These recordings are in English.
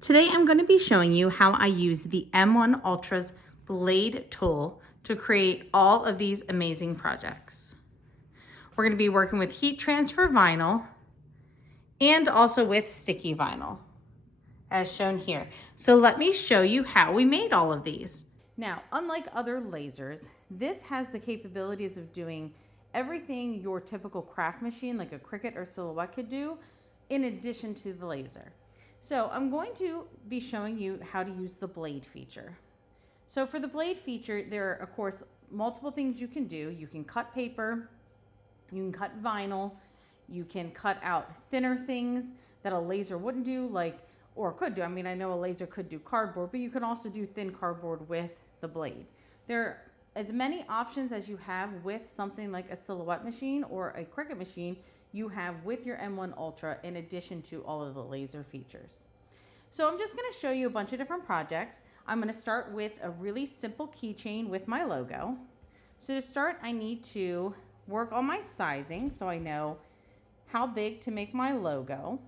Today I'm going to be showing you how I use the M1 Ultra's blade tool to create all of these amazing projects. We're going to be working with heat transfer vinyl and also with sticky vinyl as shown here. So let me show you how we made all of these. Now, unlike other lasers, this has the capabilities of doing everything your typical craft machine like a Cricut or Silhouette could do in addition to the laser. So I'm going to be showing you how to use the blade feature. So for the blade feature, there are of course multiple things you can do. You can cut paper, you can cut vinyl, you can cut out thinner things that a laser wouldn't do, or could do. I mean, I know a laser could do cardboard, but you can also do thin cardboard with the blade. There are as many options as you have with something like a Silhouette machine or a Cricut machine you have with your M1 Ultra in addition to all of the laser features. So I'm just going to show you a bunch of different projects. I'm going to start with a really simple keychain with my logo. So to start, I need to work on my sizing so I know how big to make my logo.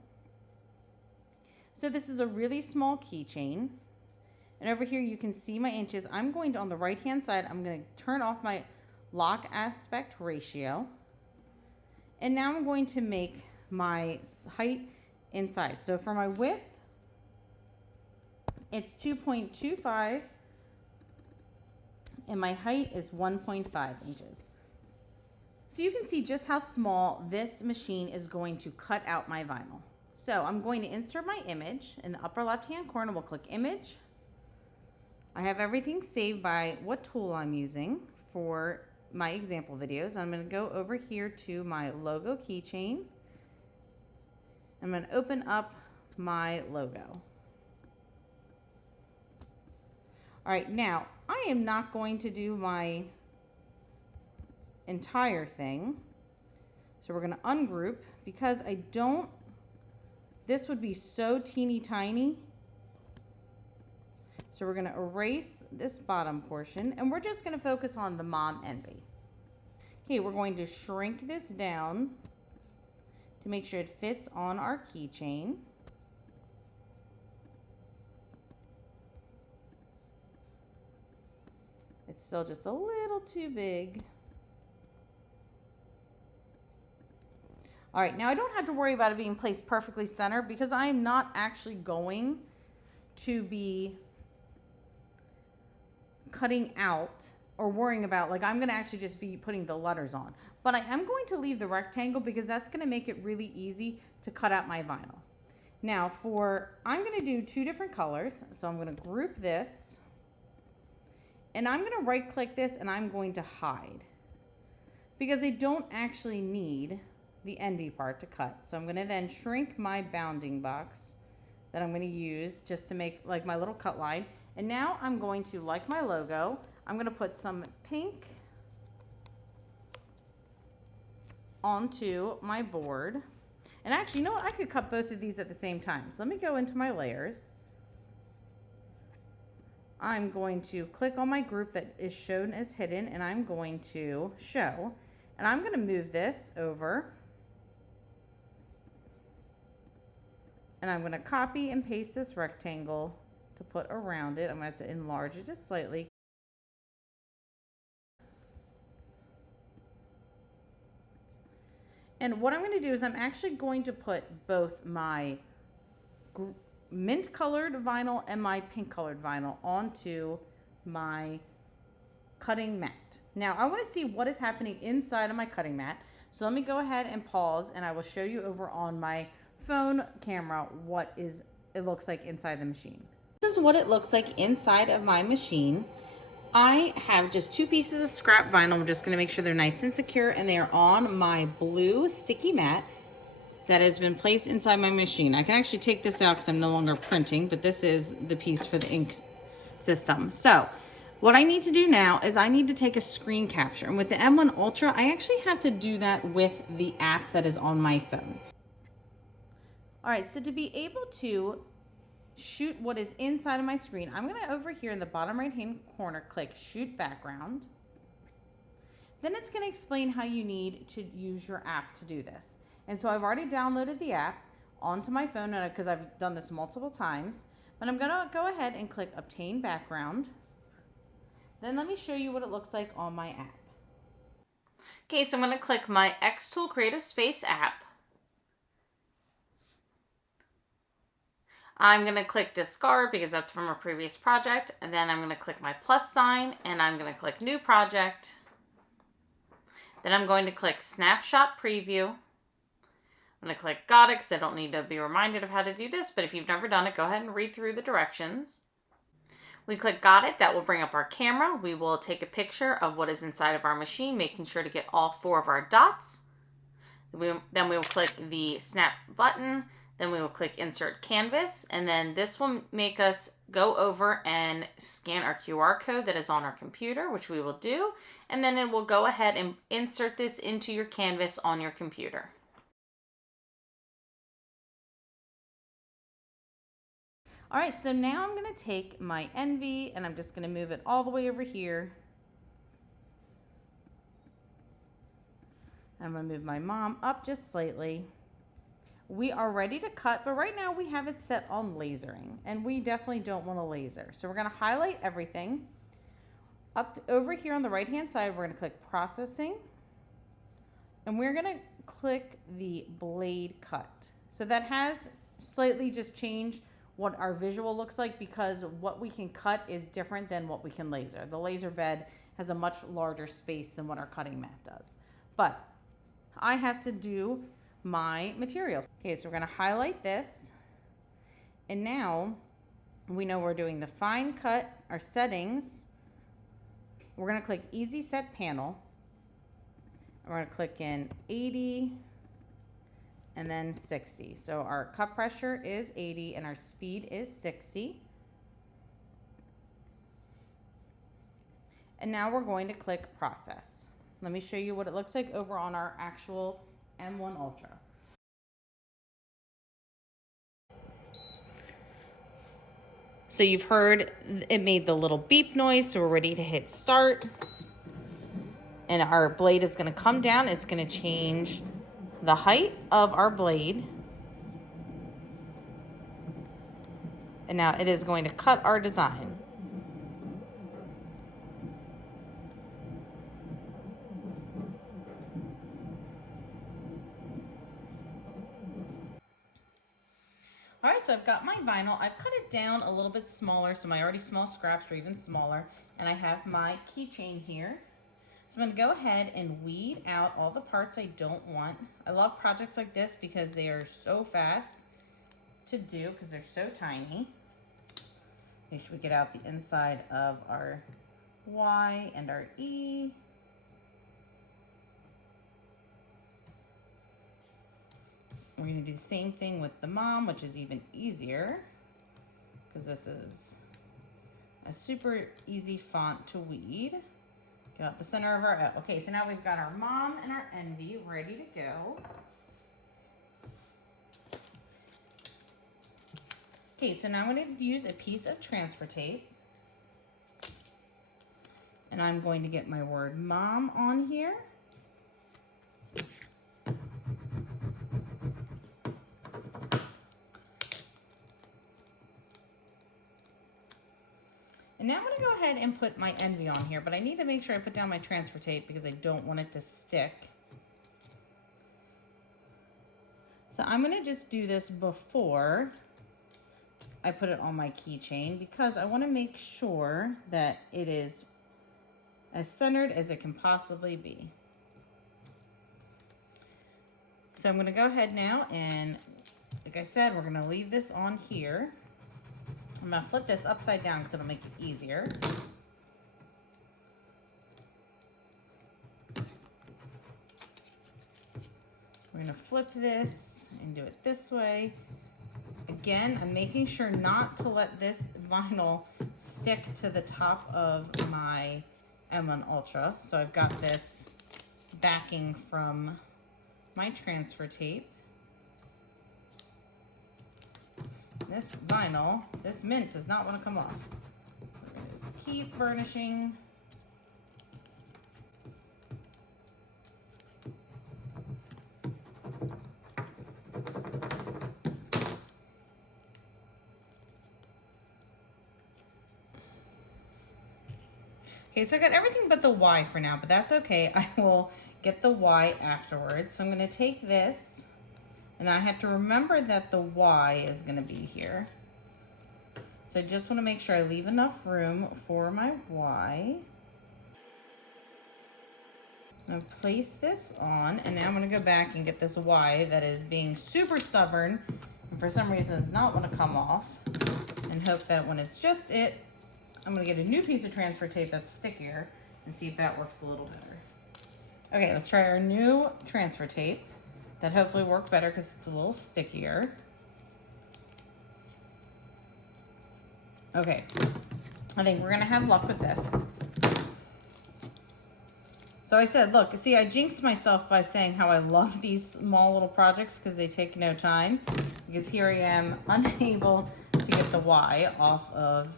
So this is a really small keychain. And over here you can see my inches. I'm going to, on the right hand side, I'm going to turn off my lock aspect ratio. And now I'm going to make my height in size. So for my width, it's 2.25 and my height is 1.5 inches. So you can see just how small this machine is going to cut out my vinyl. So I'm going to insert my image in the upper left hand corner. We'll click image. I have everything saved by what tool I'm using for my example videos. I'm going to go over here to my logo keychain. I'm going to open up my logo. All right, now I am not going to do my entire thing. So we're going to ungroup because this would be so teeny tiny. So we're going to erase this bottom portion and we're just going to focus on the Mom Envy. Okay, we're going to shrink this down to make sure it fits on our keychain. It's still just a little too big. All right, now I don't have to worry about it being placed perfectly centered because I'm not actually going to be cutting out or worrying about, I'm going to actually just be putting the letters on. But I am going to leave the rectangle because that's going to make it really easy to cut out my vinyl. Now I'm going to do two different colors. So I'm going to group this and I'm going to right click this and I'm going to hide because I don't actually need the envy part to cut. So I'm going to then shrink my bounding box that I'm going to use just to make my little cut line. And now I'm going to, like my logo, I'm going to put some pink onto my board. And actually, you know what? I could cut both of these at the same time. So let me go into my layers. I'm going to click on my group that is shown as hidden and I'm going to show. And I'm going to move this over. And I'm going to copy and paste this rectangle to put around it. I'm going to have to enlarge it just slightly. And what I'm going to do is I'm actually going to put both my mint colored vinyl and my pink colored vinyl onto my cutting mat. Now I want to see what is happening inside of my cutting mat. So let me go ahead and pause and I will show you over on my phone camera what it looks like inside the machine. This is what it looks like inside of my machine. I have just two pieces of scrap vinyl. I'm just going to make sure they're nice and secure and they are on my blue sticky mat that has been placed inside my machine. I can actually take this out because I'm no longer printing, but this is the piece for the ink system. So what I need to do now is I need to take a screen capture. And with the M1 Ultra, I actually have to do that with the app that is on my phone. All right, so to be able to shoot what is inside of my screen, I'm going to over here in the bottom right hand corner click shoot background. Then it's going to explain how you need to use your app to do this. And so I've already downloaded the app onto my phone because I've done this multiple times. But I'm gonna go ahead and click Obtain Background. Then let me show you what it looks like on my app. Okay, so I'm gonna click my xTool Creative Space app. I'm gonna click Discard because that's from a previous project, and then I'm gonna click my plus sign, and I'm gonna click New Project. Then I'm going to click Snapshot Preview. I'm going to click Got it because I don't need to be reminded of how to do this, but if you've never done it, go ahead and read through the directions. We click Got it. That will bring up our camera. We will take a picture of what is inside of our machine, making sure to get all 4 of our dots. Then we will click the Snap button. Then we will click Insert Canvas, and then this will make us go over and scan our QR code that is on our computer, which we will do, and then it will go ahead and insert this into your canvas on your computer. All right, so now I'm gonna take my Envy and I'm just gonna move it all the way over here. I'm gonna move my mom up just slightly. We are ready to cut, but right now we have it set on lasering, and we definitely don't want to laser. So we're going to highlight everything. Up over here on the right-hand side, we're going to click Processing, and we're going to click the Blade Cut. So that has slightly just changed what our visual looks like because what we can cut is different than what we can laser. The laser bed has a much larger space than what our cutting mat does. But I have to do my materials. Okay, so we're going to highlight this, and now we know we're doing the fine cut, our settings. We're going to click Easy Set Panel. We're going to click in 80 and then 60. So our cut pressure is 80 and our speed is 60. And now we're going to click Process. Let me show you what it looks like over on our actual M1 Ultra. So you've heard it made the little beep noise, so we're ready to hit start. And our blade is gonna come down. It's gonna change the height of our blade. And now it is going to cut our design. All right, so I've got my vinyl. I've cut it down a little bit smaller, so my already small scraps are even smaller. And I have my keychain here. So I'm gonna go ahead and weed out all the parts I don't want. I love projects like this because they are so fast to do because they're so tiny. Make sure we get out the inside of our Y and our E. We're gonna do the same thing with the mom, which is even easier because this is a super easy font to weed. Get out the center of our O. Okay, so now we've got our mom and our Envy ready to go. Okay, so now I'm going to use a piece of transfer tape. And I'm going to get my word mom on here. And now I'm going to go ahead and put my Envy on here, but I need to make sure I put down my transfer tape because I don't want it to stick. So I'm going to just do this before I put it on my keychain because I want to make sure that it is as centered as it can possibly be. So I'm going to go ahead now and, like I said, we're going to leave this on here. I'm going to flip this upside down because it'll make it easier. We're going to flip this and do it this way. Again, I'm making sure not to let this vinyl stick to the top of my M1 Ultra. So I've got this backing from my transfer tape. This vinyl, this mint does not want to come off. We're going to just keep burnishing. Okay, so I got everything but the Y for now, but that's okay. I will get the Y afterwards. So I'm gonna take this, and I have to remember that the Y is gonna be here. So I just wanna make sure I leave enough room for my Y. I'm gonna place this on, and now I'm gonna go back and get this Y that is being super stubborn, and for some reason it's not wanna come off, and hope that when it's just it, I'm gonna get a new piece of transfer tape that's stickier and see if that works a little better. Okay, let's try our new transfer tape. That hopefully worked better because it's a little stickier. Okay, I think we're gonna have luck with this. So I said, look, see, I jinxed myself by saying how I love these small little projects because they take no time. Because here I am unable to get the Y off of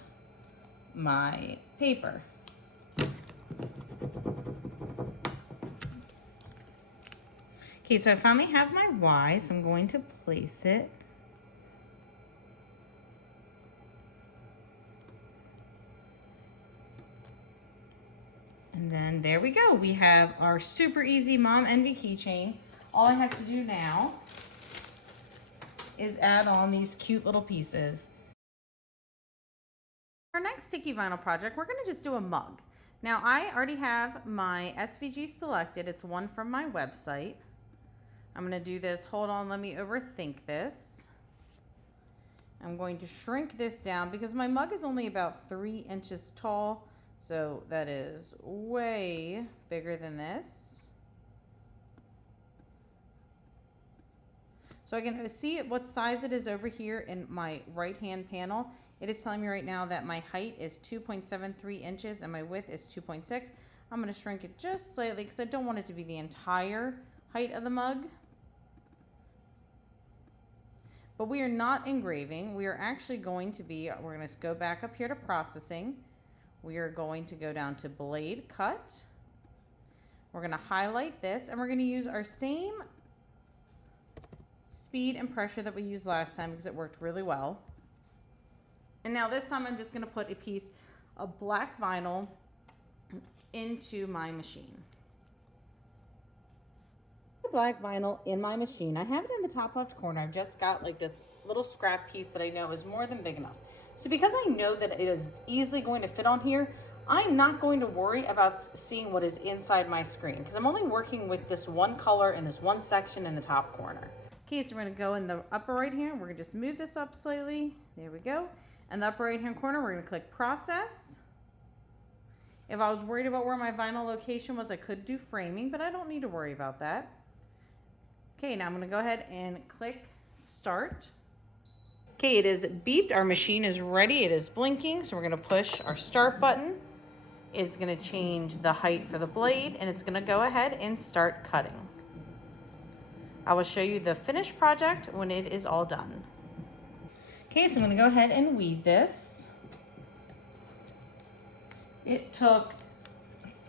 my paper. Okay, so I finally have my Y, so I'm going to place it. And then there we go. We have our super easy Mom Envy keychain. All I have to do now is add on these cute little pieces. For our next sticky vinyl project, we're gonna just do a mug. Now I already have my SVG selected. It's one from my website. I'm gonna do this, hold on, let me overthink this. I'm going to shrink this down because my mug is only about 3 inches tall. So that is way bigger than this. So I can see what size it is over here in my right-hand panel. It is telling me right now that my height is 2.73 inches and my width is 2.6. I'm gonna shrink it just slightly because I don't want it to be the entire height of the mug. But we are not engraving. We are actually going to be, we're gonna go back up here to processing. We are going to go down to blade cut. We're gonna highlight this and we're gonna use our same speed and pressure that we used last time because it worked really well. And now this time I'm just gonna put a piece of black vinyl into my machine. The black vinyl in my machine, I have it in the top left corner. I've just got like this little scrap piece that I know is more than big enough. So because I know that it is easily going to fit on here, I'm not going to worry about seeing what is inside my screen because I'm only working with this one color in this one section in the top corner. Okay, so we're gonna go in the upper right hand. We're gonna just move this up slightly. There we go. In the upper right hand corner, we're gonna click process. If I was worried about where my vinyl location was, I could do framing, but I don't need to worry about that. Okay, now I'm gonna go ahead and click start. Okay, it is beeped. Our machine is ready. It is blinking. So we're gonna push our start button. It's gonna change the height for the blade and it's gonna go ahead and start cutting. I will show you the finished project when it is all done. Okay, so I'm gonna go ahead and weed this. It took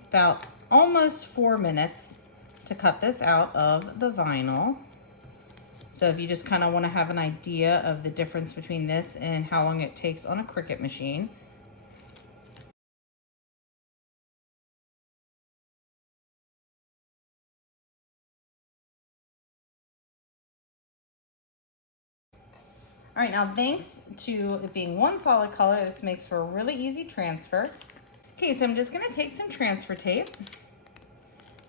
about almost 4 minutes to cut this out of the vinyl. So if you just kind of want to have an idea of the difference between this and how long it takes on a Cricut machine. All right, now thanks to it being one solid color, this makes for a really easy transfer. Okay, so I'm just gonna take some transfer tape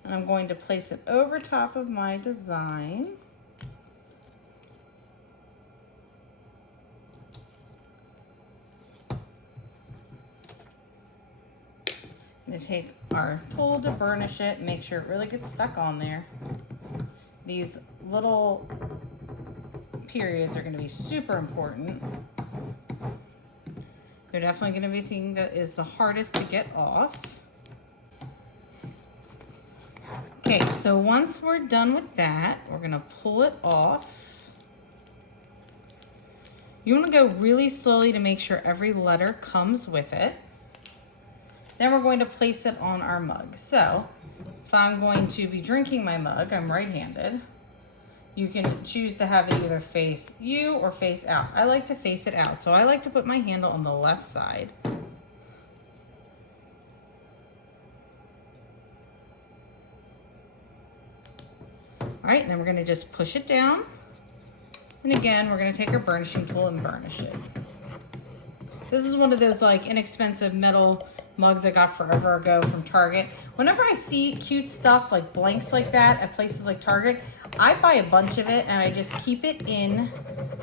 and I'm going to place it over top of my design. I'm gonna take our tool to burnish it and make sure it really gets stuck on there. These little periods are gonna be super important. They're definitely gonna be the thing that is the hardest to get off. Okay, so once we're done with that, we're gonna pull it off. You wanna go really slowly to make sure every letter comes with it. Then we're going to place it on our mug. So if I'm going to be drinking my mug, I'm right-handed. You can choose to have it either face you or face out. I like to face it out, so I like to put my handle on the left side. right, and then we're gonna just push it down. And again, we're gonna take our burnishing tool and burnish it. This is one of those like inexpensive metal mugs I got forever ago from Target. Whenever I see cute stuff like blanks like that at places like Target, I buy a bunch of it and I just keep it in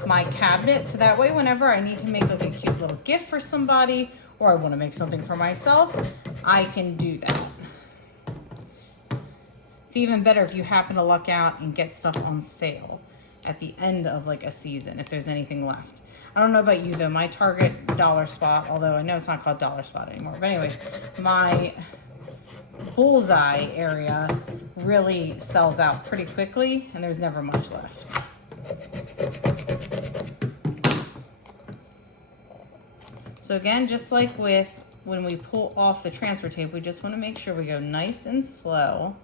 my cabinet. So that way, whenever I need to make like a cute little gift for somebody, or I want to make something for myself, I can do that. It's even better if you happen to luck out and get stuff on sale at the end of like a season, if there's anything left. I don't know about you though, my Target dollar spot, although I know it's not called dollar spot anymore, but anyways, my bullseye area really sells out pretty quickly and there's never much left. So again, just like with when we pull off the transfer tape, we just want to make sure we go nice and slow.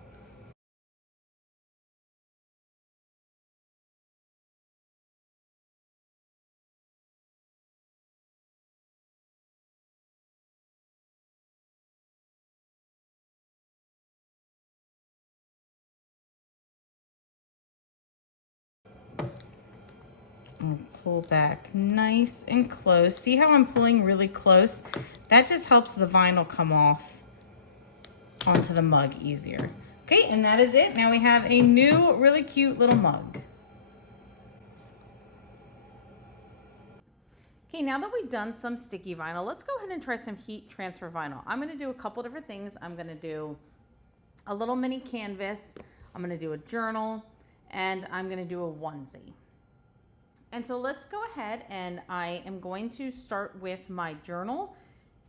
And pull back nice and close. See how I'm pulling really close? That just helps the vinyl come off onto the mug easier. Okay, and that is it. Now we have a new, really cute little mug. Okay, now that we've done some sticky vinyl, let's go ahead and try some heat transfer vinyl. I'm gonna do a couple different things. I'm gonna do a little mini canvas, I'm gonna do a journal, and I'm gonna do a onesie. And so let's go ahead, and I am going to start with my journal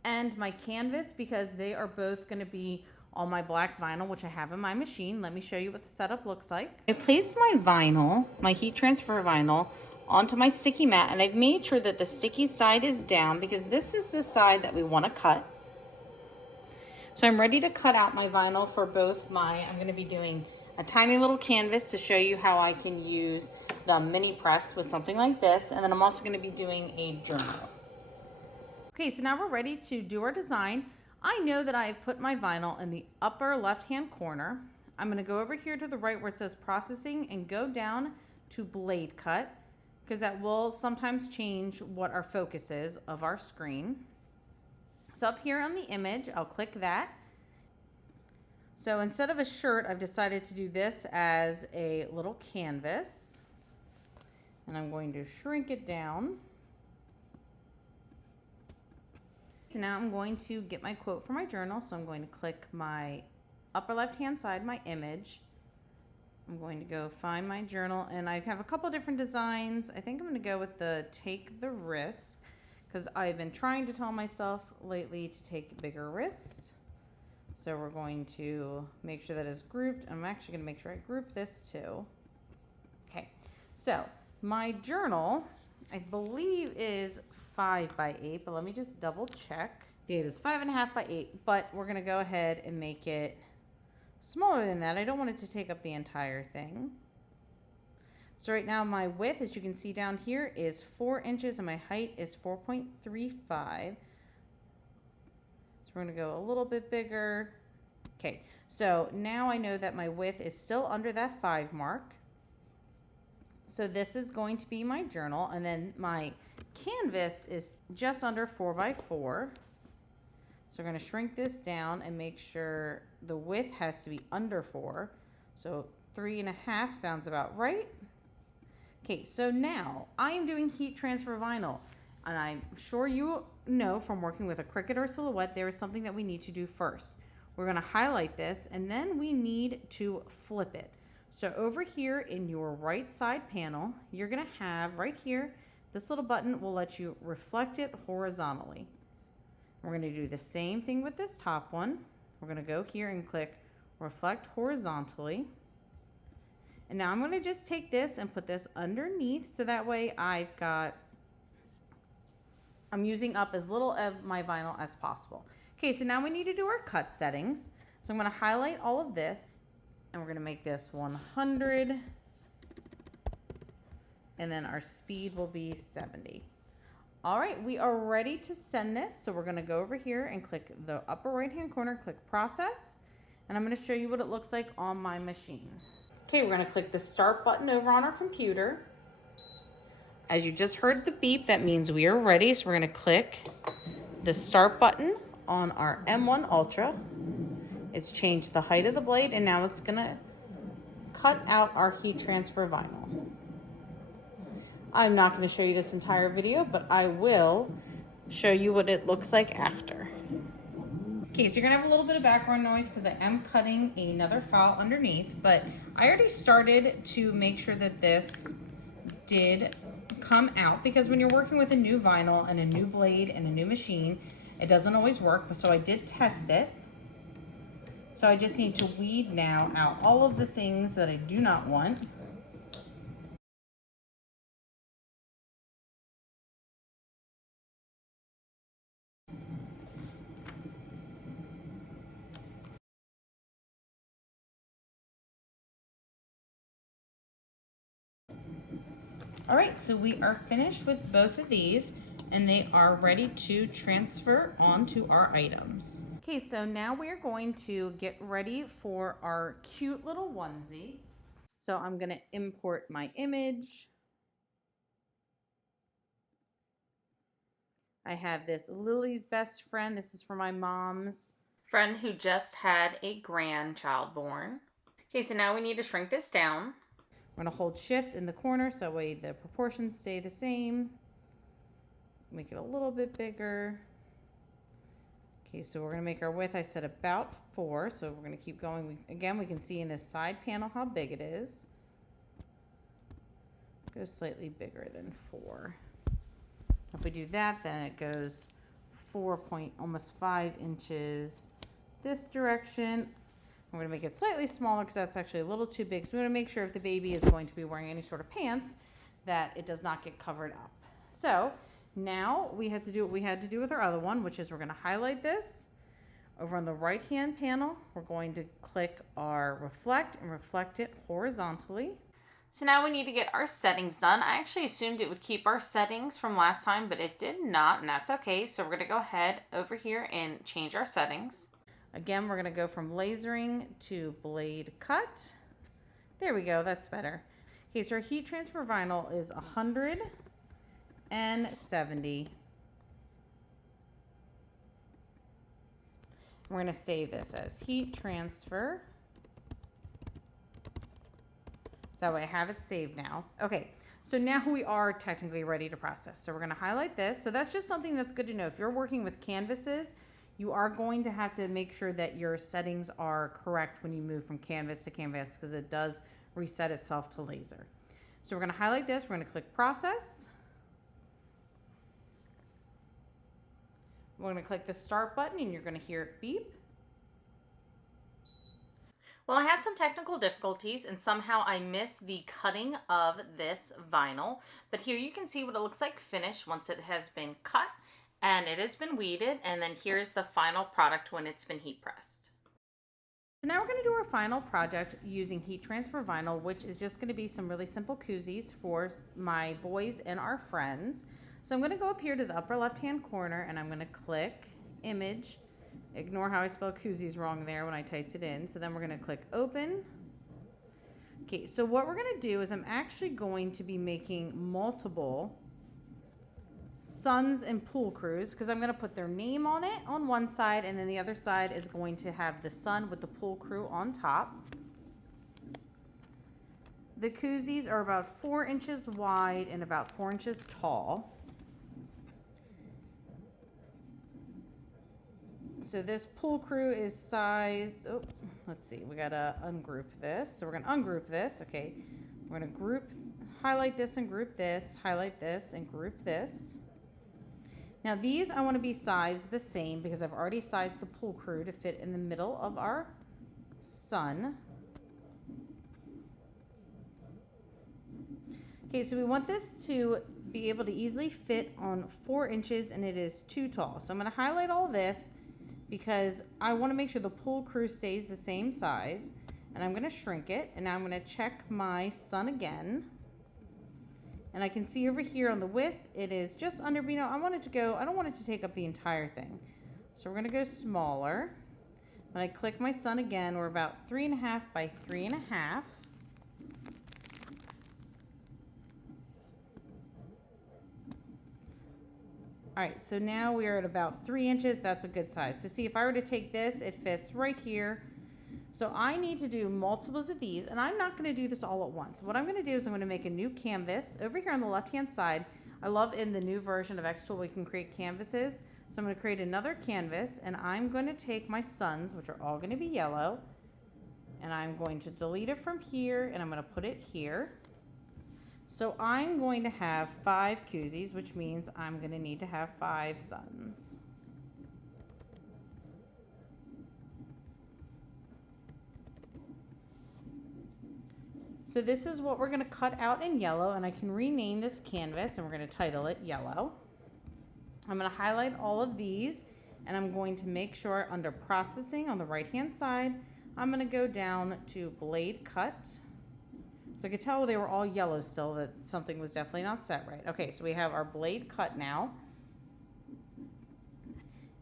and my canvas because they are both going to be on my black vinyl, which I have in my machine. Let me show you what the setup looks like. I placed my vinyl, my heat transfer vinyl, onto my sticky mat, and I've made sure that the sticky side is down because this is the side that we want to cut. So I'm ready to cut out my vinyl for both I'm going to be doing a tiny little canvas to show you how I can use the mini press with something like this, and then I'm also going to be doing a journal. Okay, so now we're ready to do our design. I know that I've put my vinyl in the upper left-hand corner. I'm going to go over here to the right where it says processing and go down to blade cut because that will sometimes change what our focus is of our screen. So up here on the image, I'll click that. So instead of a shirt, I've decided to do this as a little canvas. And I'm going to shrink it down. So now I'm going to get my quote for my journal. So I'm going to click my upper left-hand side, my image. I'm going to go find my journal, and I have a couple different designs. I think I'm going to go with the take the risk because I've been trying to tell myself lately to take bigger risks. So we're going to make sure that it's grouped. I'm actually going to make sure I group this too. Okay, so my journal, I believe is 5 by 8, but let me just double check. It is 5.5 by 8, but we're going to go ahead and make it smaller than that. I don't want it to take up the entire thing. So right now my width, as you can see down here, is 4 inches and my height is 4.35. So we're going to go a little bit bigger. Okay, so now I know that my width is still under that 5 mark. So this is going to be my journal, and then my canvas is just under 4 by 4. So we're going to shrink this down and make sure the width has to be under 4. So 3.5 sounds about right. Okay, so now I am doing heat transfer vinyl, and I'm sure you know from working with a Cricut or Silhouette, there is something that we need to do first. We're going to highlight this, and then we need to flip it. So over here in your right side panel, you're going to have right here, this little button will let you reflect it horizontally. We're going to do the same thing with this top one. We're going to go here and click reflect horizontally. And now I'm going to just take this and put this underneath so that way I'm using up as little of my vinyl as possible. Okay, so now we need to do our cut settings. So I'm going to highlight all of this, and we're going to make this 100, and then our speed will be 70. All right, we are ready to send this. So we're going to go over here and click the upper right hand corner, click process, and I'm going to show you what it looks like on my machine. Okay, we're gonna click the start button over on our computer. As you just heard the beep, that means we are ready. So we're gonna click the start button on our M1 Ultra. It's changed the height of the blade, and now it's gonna cut out our heat transfer vinyl. I'm not gonna show you this entire video, but I will show you what it looks like after. Okay, so you're gonna have a little bit of background noise because I am cutting another file underneath, but I already started to make sure that this did come out, because when you're working with a new vinyl and a new blade and a new machine, it doesn't always work. So I did test it. So I just need to weed now out all of the things that I do not want. All right, so we are finished with both of these, and they are ready to transfer onto our items. Okay, so now we are going to get ready for our cute little onesie. So I'm gonna import my image. I have this Lily's best friend. This is for my mom's friend who just had a grandchild born. Okay, so now we need to shrink this down. We're gonna hold shift in the corner so that way the proportions stay the same. Make it a little bit bigger. Okay, so we're gonna make our width, I said about 4, so we're gonna keep going. Again, we can see in this side panel how big it is. Go slightly bigger than 4. If we do that, then it goes almost 5 inches this direction. We're gonna make it slightly smaller because that's actually a little too big. So we wanna make sure if the baby is going to be wearing any sort of pants that it does not get covered up. So now we have to do what we had to do with our other one, which is we're gonna highlight this. Over on the right-hand panel, we're going to click our reflect and reflect it horizontally. So now we need to get our settings done. I actually assumed it would keep our settings from last time, but it did not, and that's okay. So we're gonna go ahead over here and change our settings. Again, we're gonna go from lasering to blade cut. There we go, that's better. Okay, so our heat transfer vinyl is 170. We're gonna save this as heat transfer. So that way I have it saved now. Okay, so now we are technically ready to process. So we're gonna highlight this. So that's just something that's good to know. If you're working with canvases, you are going to have to make sure that your settings are correct when you move from canvas to canvas, because it does reset itself to laser. So we're gonna highlight this, we're gonna click process. We're gonna click the start button and you're gonna hear it beep. Well, I had some technical difficulties and somehow I missed the cutting of this vinyl, but here you can see what it looks like finished once it has been cut and it has been weeded, and then here's the final product when it's been heat pressed. So now we're going to do our final project using heat transfer vinyl, which is just going to be some really simple koozies for my boys and our friends. So I'm going to go up here to the upper left hand corner and I'm going to click image. Ignore how I spelled koozies wrong there when I typed it in. So then we're going to click open. Okay, so what we're going to do is I'm actually going to be making multiple sons and pool crews, because I'm going to put their name on it on one side, and then the other side is going to have the sun with the pool crew on top. The koozies are about 4 inches wide and about 4 inches tall. So this pool crew is sized, oh, let's see, we gotta ungroup this. So we're gonna ungroup this, okay. We're gonna highlight this and group this, highlight this and group this. Now these I wanna be sized the same because I've already sized the pool crew to fit in the middle of our sun. Okay, so we want this to be able to easily fit on 4 inches and it is too tall. So I'm gonna highlight all this because I want to make sure the pool crew stays the same size, and I'm going to shrink it, and now I'm going to check my sun again, and I can see over here on the width it is just under, I don't want it to take up the entire thing, so we're going to go smaller. When I click my sun again, we're about 3.5 by 3.5. All right, so now we're at about 3 inches. That's a good size. So see, if I were to take this, it fits right here. So I need to do multiples of these, and I'm not going to do this all at once. What I'm going to do is I'm going to make a new canvas. Over here on the left-hand side, I love in the new version of xTool we can create canvases. So I'm going to create another canvas, and I'm going to take my suns, which are all going to be yellow, and I'm going to delete it from here, and I'm going to put it here. So I'm going to have 5 koozies, which means I'm going to need to have 5 suns. So this is what we're going to cut out in yellow, and I can rename this canvas, and we're going to title it yellow. I'm going to highlight all of these, and I'm going to make sure under processing on the right hand side, I'm going to go down to blade cut. So I could tell they were all yellow still, that something was definitely not set right. Okay, so we have our blade cut now.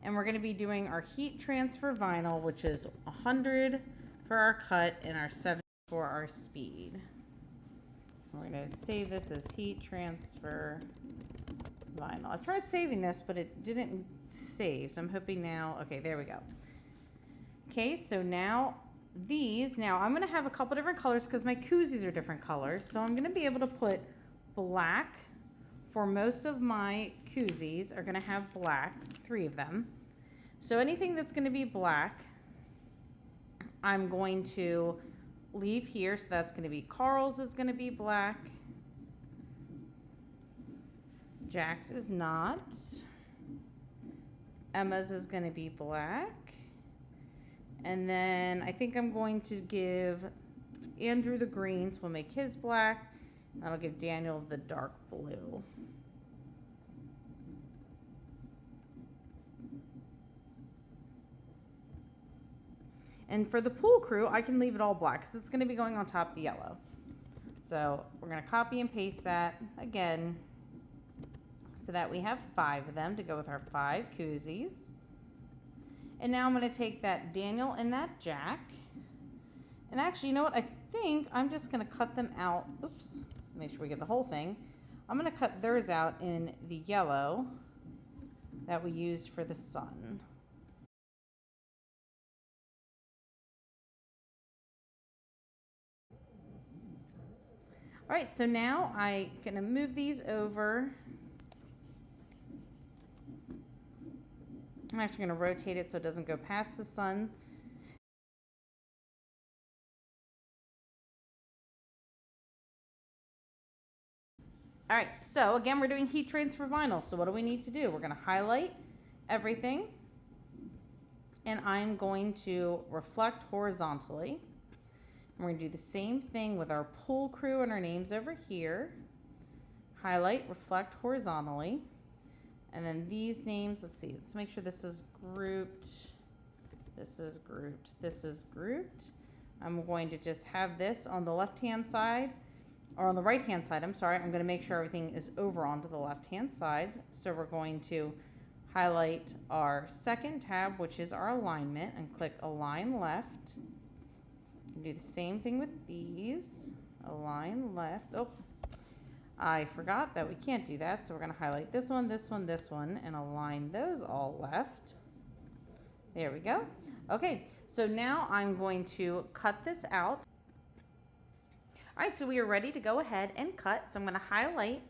And we're going to be doing our heat transfer vinyl, which is 100 for our cut and our 70 for our speed. We're going to save this as heat transfer vinyl. I tried saving this, but it didn't save. So I'm hoping now, okay, there we go. Okay, so now I'm going to have a couple different colors because my koozies are different colors. So I'm going to be able to put black for most of my koozies are going to have black, 3 of them. So anything that's going to be black, I'm going to leave here. So that's going to be Carl's is going to be black. Jack's is not. Emma's is going to be black. And then I think I'm going to give Andrew the green, so we'll make his black. That'll give Daniel the dark blue. And for the pool crew, I can leave it all black because it's going to be going on top of the yellow. So we're going to copy and paste that again so that we have 5 of them to go with our 5 koozies. And now I'm going to take that Daniel and that Jack. And actually, you know what? I think I'm just going to cut them out. Oops. Make sure we get the whole thing. I'm going to cut theirs out in the yellow that we used for the sun. All right, so now I'm going to move these over. I'm actually going to rotate it so it doesn't go past the sun. All right, so again, we're doing heat transfer vinyl. So what do we need to do? We're going to highlight everything, and I'm going to reflect horizontally. And we're going to do the same thing with our pool crew and our names over here. Highlight, reflect horizontally. And then these names, let's see, let's make sure this is grouped. This is grouped. This is grouped. I'm going to just have this on the left-hand side, or on the right-hand side, I'm sorry. I'm going to make sure everything is over onto the left-hand side. So we're going to highlight our second tab, which is our alignment, and click Align Left. Do the same thing with these. Align left. Oh, I forgot that we can't do that. So we're going to highlight this one, this one, this one, and align those all left. There we go. Okay, so now I'm going to cut this out. All right, so we are ready to go ahead and cut. So I'm going to highlight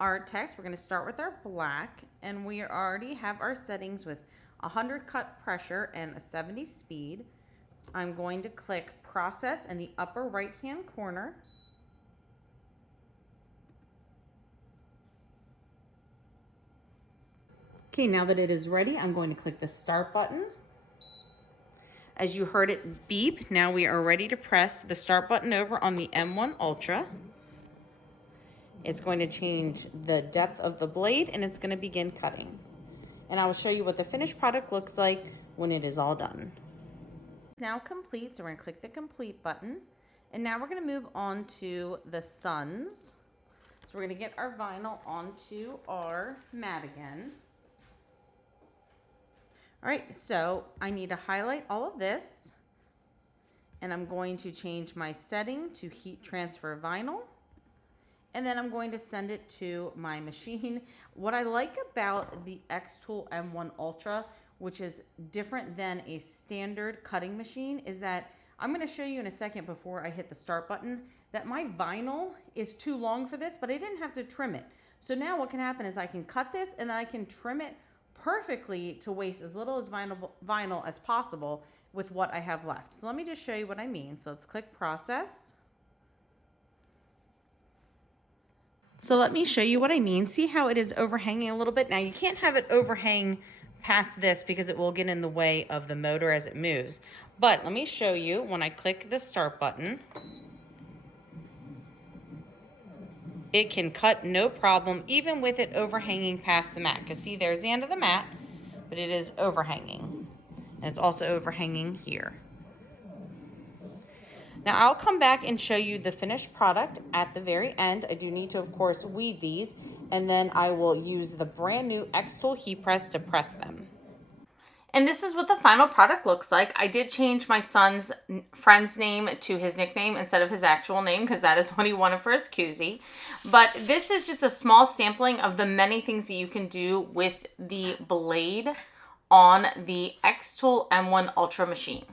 our text. We're going to start with our black, and we already have our settings with 100 cut pressure and a 70 speed. I'm going to click Process in the upper right-hand corner. Okay, now that it is ready, I'm going to click the Start button. As you heard it beep, now we are ready to press the Start button over on the M1 Ultra. It's going to change the depth of the blade, and it's going to begin cutting. And I will show you what the finished product looks like when it is all done. Now complete, so we're going to click the complete button, and now we're going to move on to the suns. So we're going to get our vinyl onto our mat again. All right, so I need to highlight all of this, and I'm going to change my setting to heat transfer vinyl, and then I'm going to send it to my machine. What I like about the xTool M1 Ultra, which is different than a standard cutting machine, is that I'm going to show you in a second before I hit the start button that my vinyl is too long for this, but I didn't have to trim it. So now what can happen is I can cut this and then I can trim it perfectly to waste as little as vinyl as possible with what I have left. So let me just show you what I mean. So let's click process. So let me show you what I mean. See how it is overhanging a little bit? Now you can't have it overhang past this because it will get in the way of the motor as it moves. But let me show you when I click the start button. It can cut no problem, even with it overhanging past the mat. Because see, there's the end of the mat, but it is overhanging. And it's also overhanging here. Now I'll come back and show you the finished product at the very end. I do need to, of course, weed these, and then I will use the brand new xTool heat press to press them. And this is what the final product looks like. I did change my son's friend's name to his nickname instead of his actual name because that is what he wanted for his koozie. But this is just a small sampling of the many things that you can do with the blade on the xTool M1 Ultra machine.